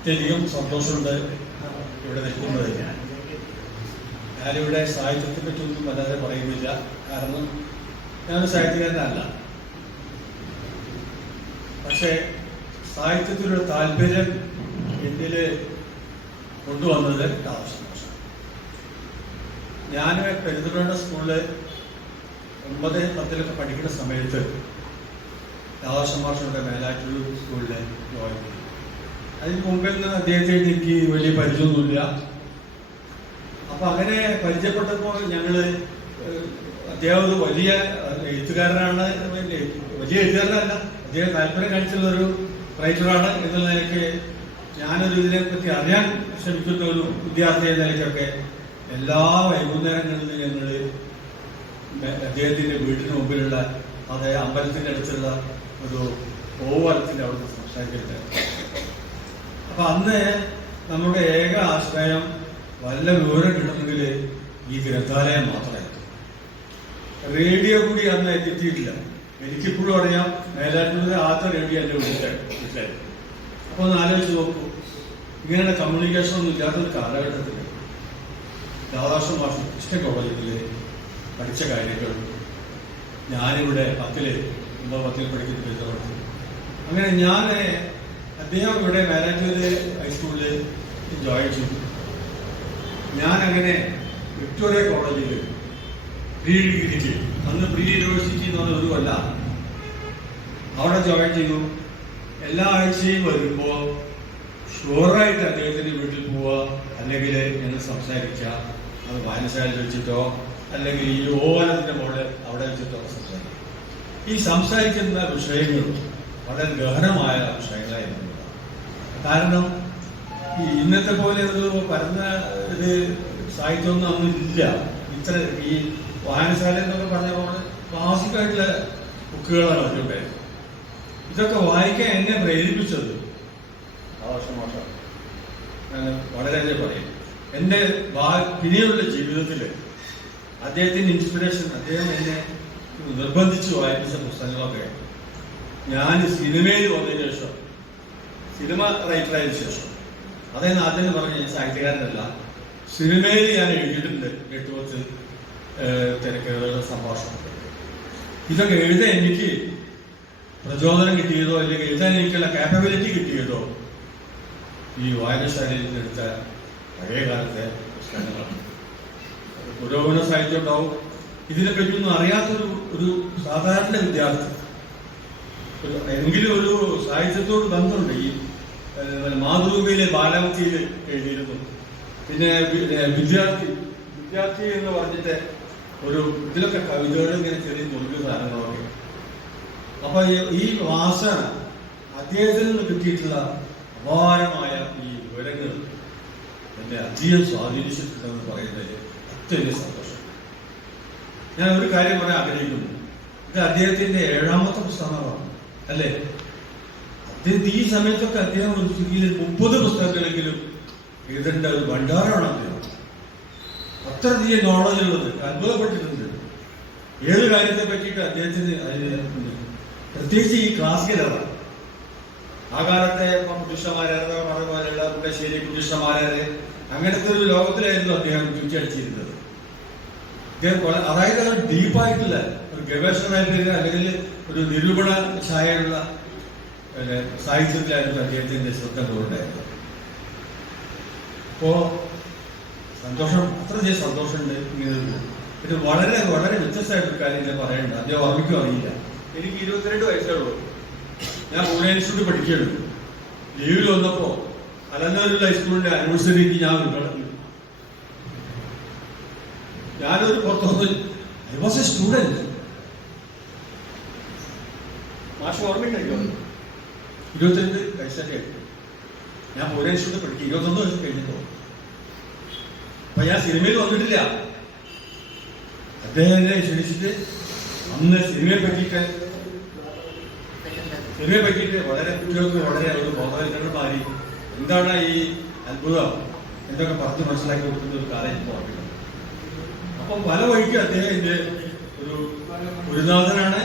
അത്യധികം സന്തോഷമുണ്ട് ഇവിടെ നിൽക്കുന്നത്. ഞാനിവിടെ സാഹിത്യത്തെ പറ്റിയൊന്നും വല്ലാതെ പറയുന്നില്ല, കാരണം ഞാൻ സാഹിത്യകാരനല്ല. പക്ഷേ സാഹിത്യത്തിലുള്ള താല്പര്യം എന്നിൽ കൊണ്ടുവന്നത് രാധാകൃഷ്ണൻ മാഷ്. ഞാൻ പെരുന്തൽമണ്ണ സ്കൂളിൽ 9, 10 പഠിക്കുന്ന സമയത്ത് രാധാകൃഷ്ണൻ മാഷിന്റെ മേലാറ്റൂർ സ്കൂളിൽ ജോയിൻ ചെയ്തു. അതിന് മുമ്പിൽ നിന്ന് അദ്ദേഹത്തെ എനിക്ക് വലിയ പരിചയമൊന്നുമില്ല. അപ്പൊ അങ്ങനെ പരിചയപ്പെട്ടപ്പോൾ ഞങ്ങള് അദ്ദേഹം ഒരു വലിയ എഴുത്തുകാരനാണ്, വലിയ എഴുത്തുകാരനല്ല, അദ്ദേഹം താല്പര്യം കാണിച്ചുള്ളൊരു റൈറ്ററാണ് എന്നുള്ള നിലയ്ക്ക് ഞാനൊരു ഇതിനെപ്പറ്റി അറിയാൻ ശ്രമിക്കുന്ന ഒരു വിദ്യാർത്ഥി എന്ന നിലയ്ക്കൊക്കെ എല്ലാ വൈകുന്നേരങ്ങളിലും ഞങ്ങൾ അദ്ദേഹത്തിന്റെ വീടിന് മുമ്പിലുള്ള അതേ അമ്പലത്തിന്റെ അടുത്തുള്ള ഒരു ഓവലത്തിന്റെ അവിടെ സംസാരിക്കുന്നത്. അപ്പൊ അന്ന് നമ്മുടെ ഏക ആശ്രയം വല്ല വിവരം കിട്ടണമെങ്കിൽ ഈ ഗ്രന്ഥാലയം മാത്രമായിരുന്നു. റേഡിയോ കൂടി അന്ന് എത്തിയിട്ടില്ല. എനിക്കിപ്പോഴും അറിയാം, മേലാറ്റൂരിലെ ആദ്യത്തെ റേഡിയോ എന്റെ വീട്ടിലായിരുന്നു. അപ്പൊ ഒന്ന് ആലോചിച്ച് നോക്കൂ, ഇങ്ങനെയുള്ള കമ്മ്യൂണിക്കേഷൻ ഒന്നും ഇല്ലാത്തൊരു കാലഘട്ടത്തിൽ രാധാകൃഷ്ണൻ മാഷ് കൃഷ്ണ കോളേജിൽ പഠിച്ച കാര്യങ്ങൾ ഞാനിവിടെ 10 പഠിക്കുന്ന ബന്ധപ്പെട്ടു. അങ്ങനെ ഞാൻ അദ്ദേഹം ഇവിടെ മേലാറ്റൂര് ഹൈസ്കൂളിൽ ജോയിൻ ചെയ്തു. ഞാൻ അങ്ങനെ വിക്ടോറിയ കോളേജിൽ പ്രീ ഡിഗ്രിക്ക്, അന്ന് പ്രീ യൂണിവേഴ്സിറ്റി എന്ന് പറഞ്ഞ ഒരു കൊല്ല അവിടെ ജോയിൻ ചെയ്തു. എല്ലാ ആഴ്ചയും വരുമ്പോൾ ഷുവറായിട്ട് അദ്ദേഹത്തിന്റെ വീട്ടിൽ പോവുക, അല്ലെങ്കിൽ ഞങ്ങൾ സംസാരിക്കുക. അത് വായനശാലയിൽ വെച്ചിട്ടോ അല്ലെങ്കിൽ ഈ ഓവലത്തിന്റെ മോള് അവിടെ വെച്ചിട്ടോ സംസാരിക്കും. ഈ സംസാരിക്കുന്ന വിഷയങ്ങൾ വളരെ ഗഹനമായ വിഷയങ്ങളായിരുന്നു. കാരണം ഈ ഇന്നത്തെ പോലെ ഒരു പരന്ന ഒരു സാഹിത്യമൊന്നും അന്നും ഇല്ല. ഇത്ര ഈ വായനശാല എന്നൊക്കെ പറഞ്ഞ പോലെ ക്ലാസിക്കായിട്ടുള്ള ബുക്കുകളാണ് അതിലുണ്ടായത്. ഇതൊക്കെ വായിക്കാൻ എന്നെ പ്രേരിപ്പിച്ചത് വളരെയധികം പറയും. എൻ്റെ പിന്നെയുള്ള ജീവിതത്തിൽ അദ്ദേഹത്തിന്റെ ഇൻസ്പിറേഷൻ, അദ്ദേഹം എന്നെ നിർബന്ധിച്ച് വായിപ്പിച്ച പുസ്തകങ്ങളൊക്കെ ഞാൻ സിനിമയിൽ വന്നതിന് ശേഷം, സിനിമ റൈറ്ററായതിനു ശേഷം, അതായത് ആദ്യം പറഞ്ഞ ഞാൻ സാഹിത്യകാരനല്ല, സിനിമയിൽ ഞാൻ എഴുതിയിട്ടുണ്ട് 8-10 തിരക്കുകളുടെ സംഭാഷണം. ഇതൊക്കെ എഴുതാൻ എനിക്ക് പ്രചോദനം കിട്ടിയതോ അല്ലെങ്കിൽ എഴുതാൻ എനിക്കുള്ള കാപ്പബിലിറ്റി കിട്ടിയതോ ഈ വായനശാലയിൽ എടുത്ത പഴയ കാലത്തെ പുസ്തകങ്ങളാണ്. പുരോഗമന സാഹിത്യം ഉണ്ടാവും. ഇതിനെപ്പറ്റിയൊന്നും അറിയാത്തൊരു സാധാരണ വിദ്യാർത്ഥി എങ്കിലും ഒരു സാഹിത്യത്തോട് ബന്ധമുണ്ട്. ഈ മാതൃഭൂമിയിലെ ബാലമതിയിൽ എഴുതിയിരുന്നു. പിന്നെ വിദ്യാർത്ഥി എന്ന് പറഞ്ഞിട്ട് ഒരു ഇതിലൊക്കെ കവിതകൾ ഇങ്ങനെ ചെറിയ മുറിഞ്ഞ സാധനങ്ങളൊക്കെ. അപ്പൊ ഈ വാസന അദ്ദേഹത്തിൽ നിന്ന് കിട്ടിയിട്ടുള്ള അപാരമായ ഈ വിവരങ്ങൾ എന്നെ അധികം സ്വാധീനിച്ചിട്ടുണ്ടെന്ന് പറയുന്നതിൽ അത്യധികം സന്തോഷം. ഞാൻ ഒരു കാര്യം പറയാൻ ആഗ്രഹിക്കുന്നു. ഇത് അദ്ദേഹത്തിന്റെ 7ാമത്തെ പുസ്തകമാണ്, അല്ലേ? അദ്ദേഹത്തെ ഈ സമയത്തൊക്കെ അദ്ദേഹം 30 പുസ്തകങ്ങളെങ്കിലും എഴുതേണ്ട ഒരു ഭണ്ഡാരമാണ് അദ്ദേഹം. അത്രയധികം നോളജ് ഉള്ളത്, അത്ഭുതപ്പെട്ടിട്ടുണ്ട്. ഏത് കാര്യത്തെ പറ്റിയിട്ട് അദ്ദേഹത്തിന് പ്രത്യേകിച്ച് ഈ ക്ലാസിക്കലാണ്. ആ കാലത്തെ കുട്ടിഷ്ടമാരായ പോലെയുള്ള മുണ്ടശ്ശേരി കുട്ടിഷ്ടമാരാര് അങ്ങനത്തെ ഒരു ലോകത്തിലായിരുന്നു അദ്ദേഹം ചുറ്റിയടിച്ചിരുന്നത്. അതായത് അത് ഡീപ്പായിട്ടുള്ള ഒരു ഗവേഷണമായിട്ട് അല്ലെങ്കിൽ ഒരു നിരൂപണ ഛായയുള്ള സാഹിത്യത്തിലായിരുന്നു അദ്ദേഹത്തിന്റെ ശ്രദ്ധ കൊണ്ടുണ്ടായിരുന്നത്. അപ്പോ സന്തോഷം, അത്രയധികം സന്തോഷമുണ്ട്. പിന്നെ വളരെ വളരെ വ്യത്യസ്തമായിട്ടൊരു കാര്യം ഞാൻ പറയണ്ട, അദ്ദേഹം ഓർമ്മിക്കും അറിയില്ല. എനിക്ക് 22 വയസ്സേ ഉള്ളൂ. ഞാൻ പൂനെ ഇൻസ്റ്റിറ്റ്യൂട്ട് പഠിക്കുകയുള്ളൂ. ലീവിൽ വന്നപ്പോ അലന്നൂരുള്ള ഹൈസ്കൂളിന്റെ ആനിവേഴ്സറിക്ക് ഞാൻ ഉദ്ഘാടനം. ഞാനൊരു പുറത്തുനിന്ന് ഐ വാസ് എ സ്റ്റുഡന്റ്. മാഷ് ഓർമ്മയുണ്ടോ? 22 വയസ്സൊക്കെ ഞാൻ പൂനെ ഇൻസ്റ്റിറ്റ്യൂട്ട് പഠിക്കുക. 21 വയസ്സ് കഴിഞ്ഞപ്പോ. അപ്പൊ ഞാൻ സിനിമയിൽ വന്നിട്ടില്ല. അദ്ദേഹം എന്നെ ക്ഷണിച്ചിട്ട് അന്ന് സിനിമയെ പറ്റിയിട്ട് വളരെ കുട്ടികൾക്ക് വളരെ ഒരു ബോധവൽക്കരണം മാറി. എന്താണ് ഈ അത്ഭുതം എന്തൊക്കെ പറഞ്ഞ് മനസ്സിലാക്കി കൊടുക്കുന്ന ഒരു കാലം ഇപ്പോൾ ഓർക്കുന്നത്. അപ്പം പല വഴിക്ക് അദ്ദേഹം എന്റെ ഒരു ഗുരുനാഥനാണ്,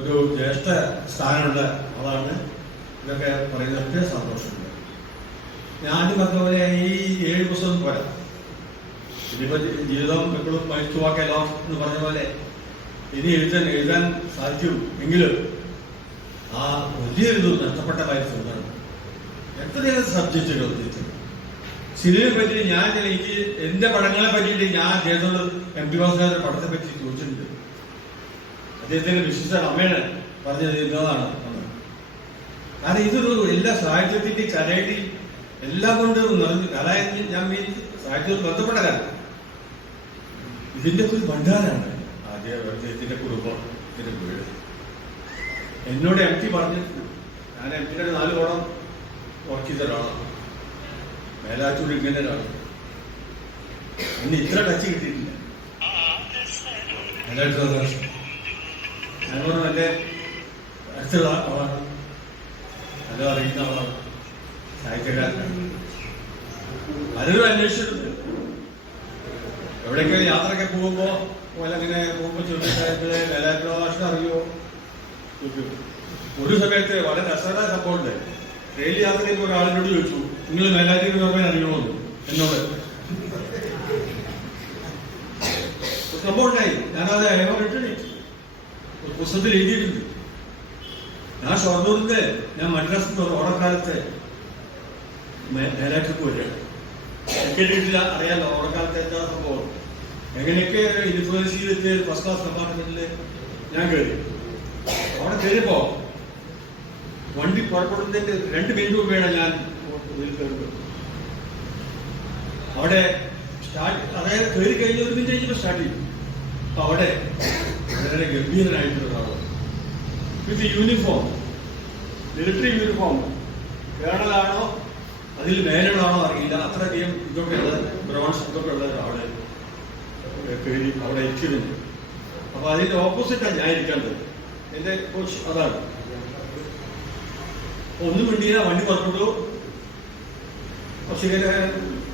ഒരു ജ്യേഷ്ഠ സ്ഥാനമുള്ള ആളാണ്. ഇതൊക്കെ പറയുന്നതൊക്കെ സന്തോഷമുണ്ട്. ഞാൻ പറഞ്ഞ പോലെ ഈ 7 പുസ്തകം പോരാ. ഇതിപ്പോ ജീവിതം എപ്പോഴും മരിച്ചു വാക്കല്ലോ എന്ന് പറഞ്ഞ പോലെ ഇനി എഴുതാൻ സാധിക്കും എങ്കിലും ആ വലിയൊരു നഷ്ടപ്പെട്ട കാര്യം എത്രയാണ് സബ്ജക്റ്റുകൾ ഉദ്ദേശിച്ചത്. സിനിമയെ പറ്റി എനിക്ക് എന്റെ പടങ്ങളെ പറ്റിയിട്ട് ഞാൻ അദ്ദേഹത്തോട് എം ടി വാസുദേവന്റെ പടത്തെ പറ്റി ചോദിച്ചിട്ടുണ്ട്. അദ്ദേഹത്തിന്റെ വിശിഷ്ട അമ്മയാണ് പറഞ്ഞത് ഇന്നതാണ്. കാരണം ഇതൊരു എല്ലാ സാഹിത്യത്തിന്റെ കലയിൽ എല്ലാം കൊണ്ട് നിറഞ്ഞു. കല ഞാൻ സാഹിത്യത്തിൽ ബന്ധപ്പെട്ട കല ഇതിന്റെ ഒരു ഭണ്ഡാരാണ്. അദ്ദേഹത്തിന്റെ കുടുംബത്തിന്റെ വീട് എന്നോട് എം ടി പറഞ്ഞിട്ടുണ്ട്. ഞാൻ എം ടിയുടെ 4 കോളം വർക്ക് ചെയ്ത ഒരാളാണ്. മേലാറ്റൂർ ഇങ്ങനെ ഒരാളാണ്. എന്നെ ഇത്ര ടച്ച് കിട്ടിയിട്ടില്ല. ഞങ്ങളോട് നല്ല അടുത്തുള്ള ആളാണ്, നല്ല അറിയുന്ന ആളാണ്, സാഹിത്യകാരനാണ്. പലരും അന്വേഷിച്ചിട്ടുണ്ട്. എവിടെയൊക്കെ യാത്രയൊക്കെ പോകുമ്പോ അങ്ങനെ പോകുമ്പോ ചോദിച്ചാല് മേലാറ്റൂർ ഭാഷ അറിയോ? ഒരു സമയത്ത് വളരെ രസകരമായ സംഭവമുണ്ട്. ട്രെയിൻ യാത്ര ചെയ്യുമ്പോൾ ഒരാളിനോട് ചോദിച്ചു, നിങ്ങൾ മേലാറ്റൂർ പറഞ്ഞാൽ അറിയണമെന്ന്. എന്നോട് സംഭവം ഉണ്ടായി. ഞാനത് അയവിട്ട് പുസ്തകത്തിൽ എഴുതിയിട്ടുണ്ട്. ഞാൻ ഷൊർണൂരിന്റെ മദ്രാസിൽ ഓണക്കാലത്ത് മേലാറ്റൂർക്ക് വരികയാണ്. ടിക്കറ്റ് അറിയാലോ ഓണക്കാലത്ത് എന്താ സംഭവം. എങ്ങനെയൊക്കെ ഇൻഫ്ലുവൻസ് ചെയ്തിട്ട് ഫസ്റ്റ് ക്ലാസ് കമ്പാർട്ട്മെന്റിൽ ഞാൻ കയറി. അവിടെ കയറിയപ്പോ വണ്ടി പുറപ്പെടുന്നതിന്റെ 2 മിനിറ്റ് മുമ്പേയാണ് ഞാൻ കയറുന്നത്. അവിടെ അതായത് കയറി കഴിഞ്ഞ 1 മിനിറ്റ് കഴിഞ്ഞപ്പോൾ സ്റ്റാർട്ട് ചെയ്തു. അപ്പൊ അവിടെ വളരെ ഗംഭീരനായിട്ടുള്ളതാണ് വിത്ത് യൂണിഫോം, മിലിറ്ററി യൂണിഫോം. കേണലാണോ അതിൽ മേലുള്ളതാണോ അറിയില്ല. അത്രയധികം ഇതൊക്കെ ഉള്ള ബ്രോൺസ് ഇതൊക്കെ ഉള്ള ഒരാള് കയറി അവിടെ ഇരിക്കുന്നുണ്ട്. അപ്പൊ അതിന്റെ ഓപ്പോസിറ്റാണ് ഞാൻ ഇരിക്കേണ്ടത്. എന്റെ കോച്ച് അതാണ്. ഒന്നും വേണ്ടിയില്ല. വണ്ടി പുറപ്പെട്ടു. പക്ഷേ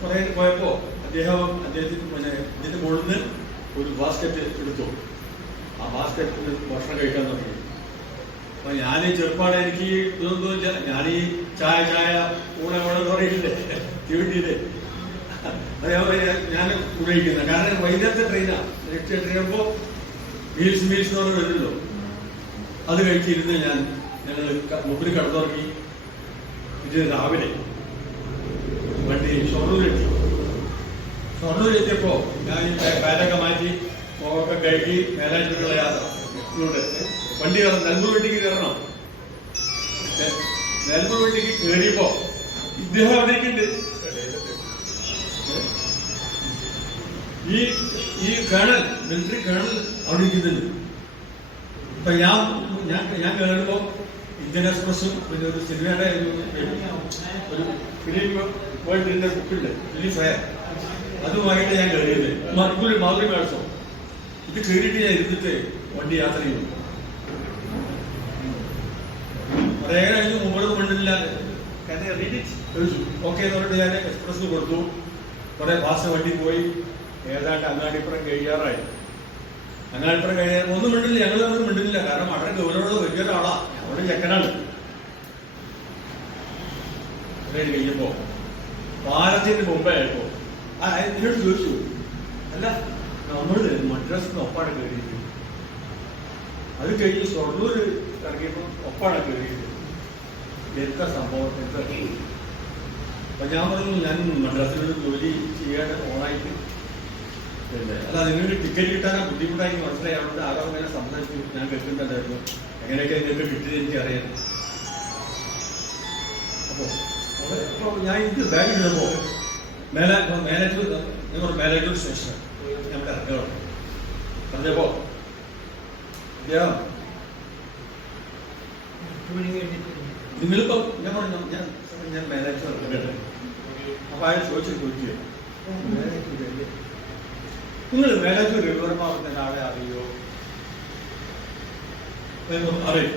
കുറെ പോയപ്പോ അദ്ദേഹത്തിന്റെ ഇതിന്റെ മുകളിൽ നിന്ന് ഒരു ബാസ്ക്കറ്റ് എടുത്തു. ആ ബാസ്ക്കറ്റിൽ ഭക്ഷണം കഴിക്കാൻ തുടങ്ങി. അപ്പൊ ഞാൻ ചെറുപ്പാട് എനിക്ക് ഇതൊന്നുമില്ല. ഞാൻ ഈ ചായ ഊണ പറയില്ലേ തീവണ്ടിയില് അതേപോലെ ഞാൻ ഉപയോഗിക്കുന്നത്. കാരണം വൈകുന്നേരത്തെ ട്രെയിനാണ്. ട്രെയിനാകുമ്പോ മീൽസ് എന്ന് പറഞ്ഞ് വരുമല്ലോ. അത് കഴിച്ചിരുന്ന് ഞങ്ങൾ മുമ്പിൽ കടന്നുറങ്ങി. ഇത് രാവിലെ വണ്ടി ഷൊർണൂരെത്തിയപ്പോ ഞാൻ ബാഗൊക്കെ മാറ്റി മുഖമൊക്കെ കഴുകി മേലാറ്റൂരുള്ള യാത്ര. വണ്ടി കയറണം. നെൽമ്പൂർ വണ്ടിക്ക് കയറണം. നെൽമ്പൂർ വണ്ടിക്ക് കയറിയപ്പോ ഇദ്ദേഹം അവിടേക്കുണ്ട്. ഈ കേണൽ, മിലിറ്ററി കേണൽ അവിടെ ഇരിക്കുന്നുണ്ട്. അപ്പൊ ഞാൻ കയറുമ്പോ ഇന്ത്യൻ എക്സ്പ്രസും പിന്നെ ഒരു സിനിമയുടെ ഒരു ഫിലിം വേൾഡിന്റെ ബുക്കുണ്ട്, ഫിലിം ഫെയർ, അതുമായിട്ട് ഞാൻ കയറിയത്. മാതൃ മേഴ്സോ ഇത് കയറിയിട്ട് ഞാൻ ഇരുന്നിട്ട് വണ്ടി യാത്ര ചെയ്യുന്നു. കുറേ കഴിഞ്ഞ് മുമ്പോട്ട് കൊണ്ടില്ല. ഓക്കെ എന്ന് പറഞ്ഞിട്ട് ഞാൻ എക്സ്പ്രസ് കൊടുത്തു. കുറെ ഫാസ്റ്റ് വണ്ടി പോയി. ഏതാണ്ട് അങ്ങാടിപ്പുറം കഴിയാറായി. അങ്ങാടിപ്പുറം കഴിയാൻ ഒന്നും മിണ്ടില്ല. ഞങ്ങളൊന്നും മിണ്ടുന്നില്ല. കാരണം വളരെ ഗൗരവമുള്ള വലിയൊരാളാ. അവിടെ ചെക്കനാണ്. കഴിഞ്ഞപ്പോ പാലത്തിന് മുമ്പായപ്പോ എന്നോട് ചോദിച്ചു, അല്ല നമ്മള് മദ്രാസിന് ഒപ്പാണ് കയറിയത്. അത് കഴിഞ്ഞ് ഷൊർണൂർ ഇറങ്ങിയപ്പോ ഒപ്പാണ് കയറിയത്. എന്താ സംഭവം? എന്താ? അപ്പൊ ഞാൻ പറഞ്ഞു, ഞാൻ മദ്രാസിലൊരു ജോലി ചെയ്യാൻ ഓണായിട്ട് അല്ല അതിനൊരു ടിക്കറ്റ് കിട്ടാൻ ബുദ്ധിമുട്ടായി മനസ്സിലായി. അവിടെ ആരോ അങ്ങനെ സംസാരിച്ചു. ഞാൻ കേൾക്കുന്നുണ്ടായിരുന്നു. എങ്ങനെയൊക്കെ നിങ്ങൾക്ക് കിട്ടിയത് എനിക്ക് അറിയാം. അപ്പോ ഞാൻ ഇത് ബാഗ് ഇടുമ്പോ മേലാറ്റൂർ സ്റ്റേഷൻ ഞങ്ങളുടെ ഇറങ്ങണം പറഞ്ഞപ്പോ നിങ്ങളിപ്പോ ഞാൻ പറഞ്ഞു ഞാൻ മേലാറ്റൂർ ഇറങ്ങട്ടെ. അപ്പൊ അയാൾ ചോദിക്കുക, നിങ്ങൾ മേലാറ്റൂർ രഘുവർമ്മ ഒരാളെ അറിയോ? അറിയും.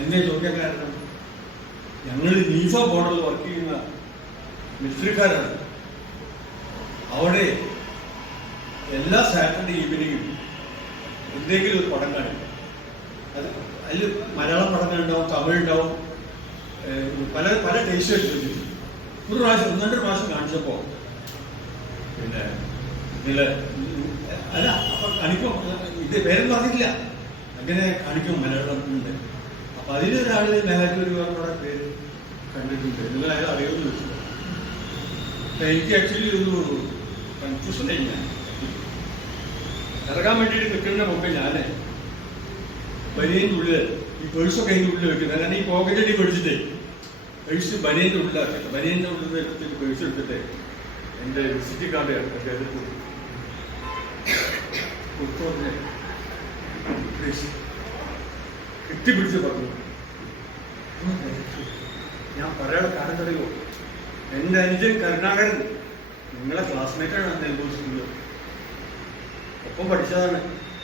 എന്നെ ചോദിക്കാൻ കാരണം ഞങ്ങൾ നീഫ ബോർഡറിൽ വർക്ക് ചെയ്യുന്ന മിലിറ്ററിക്കാരാണ്. അവിടെ എല്ലാ സാറ്റർഡേ ഈവനിങ്ങും എന്തെങ്കിലും ഒരു പടം കാണിക്കും. അത് അതിൽ മലയാളം പടങ്ങളുണ്ടാവും, തമിഴുണ്ടാവും, പല പല ടേസ്റ്റ് വെച്ചിട്ട് ഒരു പ്രാവശ്യം 1-2 പ്രാവശ്യം കാണിച്ചപ്പോ പിന്നെ ഇതില് അല്ല അപ്പൊ കാണിക്കും ഇത് പേരൊന്നും പറഞ്ഞിട്ടില്ല അങ്ങനെ കാണിക്കും മലയാളത്തിലുണ്ട്. അപ്പൊ അതിലൊരാള് മേലാറ്റൂർ പറഞ്ഞ പേര് കണ്ടിട്ടുണ്ട്. നിങ്ങൾ അയാൾ അറിയുമെന്ന് വെച്ചു. എനിക്ക് ആക്ച്വലി ഒരു കൺഫ്യൂഷൻ ഞാൻ ഇറങ്ങാൻ വേണ്ടിയിട്ട് നിൽക്കുന്ന മുമ്പ് ഞാന് ബനിയൻ്റെ ഉള്ളിൽ ഈ പേഴ്സൊക്കെ അതിൻ്റെ ഉള്ളിൽ വെക്കുന്നത്. കാരണം ഈ പോക്കറ്റടി മേടിച്ചിട്ടേ പേഴ്സ് ബനിയൻ്റെ ഉള്ളിലാക്കില്ല. ബനിയൻ്റെ ഉള്ളിൽ എടുത്തിട്ട് പേഴ്സ് എടുത്തിട്ട് എൻ്റെ വിസിറ്റ് കാർഡ് കെട്ടിപ്പിടിച്ച് പറഞ്ഞു. ഞാൻ പറയാനുള്ള കാരണം അറിയോ, എൻ്റെ അനുജൻ കരുണാകരൻ നിങ്ങളെ ക്ലാസ്മേറ്റാണ് നെൽപൂർ സ്കൂളിൽ, ഒപ്പം പഠിച്ചതാണ്.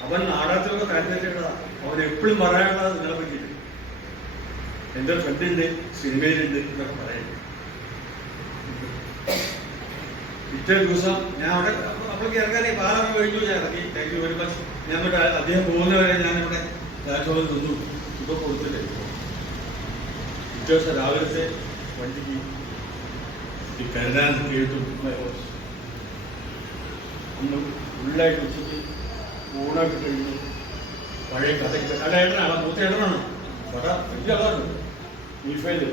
അവൻ നാടകത്തിലൊക്കെ കാര്യത്തിലുള്ളതാ. അവൻ എപ്പോഴും പറയാനുള്ളത് നിങ്ങളെ പറ്റിയിട്ട്. എൻ്റെ ഫ്രണ്ടുണ്ട്, സിനിമയിലുണ്ട് എന്നൊക്കെ പറയുന്നത്. പിറ്റേ ദിവസം ഞാൻ അവിടെ നമ്മൾക്ക് ഇറങ്ങാനേ പാലൊക്കെ കഴിഞ്ഞു. ഞാൻ ഇറങ്ങി. Thank you very much. ഞാൻ അദ്ദേഹം പോകുന്നവരെ ഞാനിവിടെ രാജ്ഭവൻ നിന്നു. ഇപ്പൊ കൊടുത്തില്ലേ. പിറ്റേ ദിവസം രാവിലത്തെ വണ്ടിക്ക് ഈ കരുതാൻ കേട്ടു. ഒന്ന് ഫുള്ളായിട്ട് ഉച്ചയ്ക്ക് ഊണൊക്കെ കഴിഞ്ഞു. പഴയ കഥയ്ക്ക് കടയേട്ടനാണ്, മൂത്ത ഏട്ടനാണ്. കട വലിയ ആളാണ്. മീഫയില്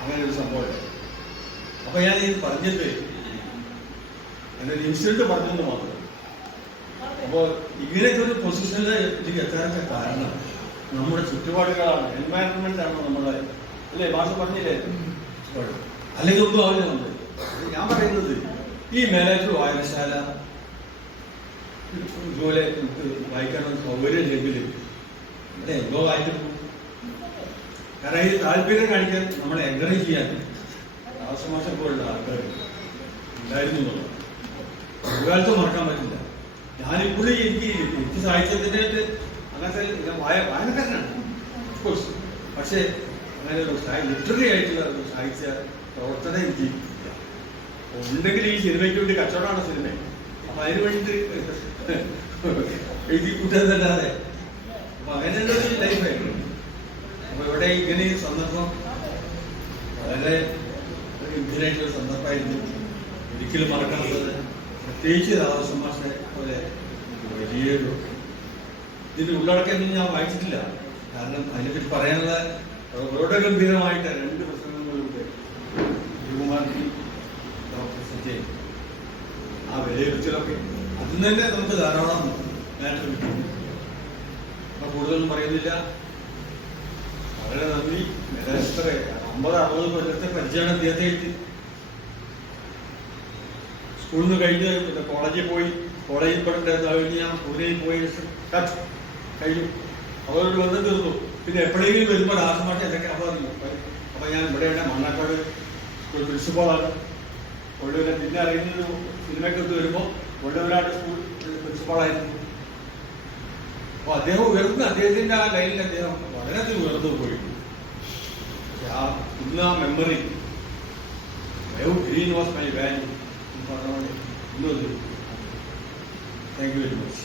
അങ്ങനെ ഒരു സംഭവം. അപ്പൊ ഞാൻ ഇത് പറഞ്ഞിട്ട് എൻ്റെ ഒരു ഇൻസിഡന്റ് പറഞ്ഞെന്ന് മാത്രം. അപ്പോൾ ഇങ്ങനെയൊക്കെ ഒരു പൊസിഷനിൽ ഇതിലേക്ക് എത്താനൊക്കെ കാരണം നമ്മുടെ ചുറ്റുപാടുകളാണ്, എൻവയറൺമെന്റ് ആണ് നമ്മുടെ, അല്ലേ? ഭാഷ പറഞ്ഞില്ലേ? അല്ലെങ്കിൽ ഒന്നും ആവില്ല നമ്മൾ. ഞാൻ പറയുന്നത് ഈ മേലാറ്റൂർ വായനശാല ഇതുപോലെ നമുക്ക് വായിക്കാനുള്ള സൗകര്യം ഇല്ലെങ്കിൽ ഇവിടെ എന്തോ വായിക്കും. കാരണം ഇത് താല്പര്യം കാണിക്കാൻ നമ്മളെ എൻകറേജ് ചെയ്യാൻ ആവശ്യമാശം പോലുള്ള ആൾക്കാർ ഉണ്ടായിരുന്നു എന്നുള്ളത് ഒരു കാലത്ത് മറക്കാൻ പറ്റില്ല. ഞാനിപ്പോഴും എനിക്ക് സാഹിത്യത്തിൻ്റെ അങ്ങനത്തെ വായനക്കാരനാണ് ഓഫ്കോഴ്സ്. പക്ഷേ അങ്ങനെ ഒരു ലിറ്റററി ആയിട്ടുള്ള ഒരു സാഹിത്യ പ്രവർത്തനം എനിക്ക് ഉണ്ടെങ്കിൽ ഈ സിനിമയ്ക്ക് വേണ്ടി കച്ചവടമാണ് സിനിമ. അപ്പൊ അതിന് വേണ്ടിയിട്ട് എഴുതി കൂട്ടുന്നതല്ലാതെ അപ്പൊ അങ്ങനെയുള്ള ഒരു ലൈഫായിരുന്നു. അപ്പൊ ഇവിടെ ഇങ്ങനെ ഒരു സന്ദർഭം വളരെ ഗംഭീരമായിട്ടുള്ള സന്ദർഭമായിരുന്നു. ഒരിക്കലും മറക്കാനുള്ളത്. പ്രത്യേകിച്ച് രാധാകൃഷ്ണമാഷെ പോലെ വലിയൊരു ഇതിന്റെ ഉള്ളടക്കം ഞാൻ വായിച്ചിട്ടില്ല. കാരണം അതിനെപ്പറ്റി പറയാനുള്ള വളരെ ഗംഭീരമായിട്ട് 2 പ്രസംഗങ്ങളിലൂടെ ശ്രീകുമാർജി, ഡോക്ടർ സഞ്ജയ് ആ വിലയിരുത്തലൊക്കെ അതിൽ തന്നെ നമുക്ക് ധാരാളം മാറ്റർ കിട്ടും. അപ്പൊ കൂടുതലൊന്നും പറയുന്നില്ല. വളരെ നന്ദി. എത്ര 50-60 കൊല്ലത്തെ പരിചയമാണ് അദ്ദേഹത്തെ. സ്കൂളിൽ നിന്ന് കഴിഞ്ഞ് പിന്നെ കോളേജിൽ പോയി. കോളേജിൽ പഠിച്ചിട്ട് ഞാൻ പൂനെയിൽ പോയി കഴിഞ്ഞു. അവരോട് ബന്ധം തീർന്നു. പിന്നെ എപ്പോഴെങ്കിലും വരുമ്പോൾ രാസമായിട്ട് എന്തൊക്കെ അപ്പോൾ അറിയും. അപ്പൊ ഞാൻ ഇവിടെയാണ് മണ്ണാക്കാട് സ്കൂൾ പ്രിൻസിപ്പാളാണ്. കൊള്ളൂരെ പിന്നെ അറിയുന്നത് സിനിമയ്ക്കത്ത് വരുമ്പോൾ കൊള്ളൂരാട് സ്കൂൾ പ്രിൻസിപ്പാളായിരുന്നു. അപ്പൊ അദ്ദേഹം അദ്ദേഹത്തിന്റെ ആ ലൈനിൽ അദ്ദേഹം വളരെയധികം ഉയർന്നു പോയിരുന്നു. ഇന്ന് ആ memory green was my value പറഞ്ഞുകൊണ്ട് ഇന്നത്. Thank you very much.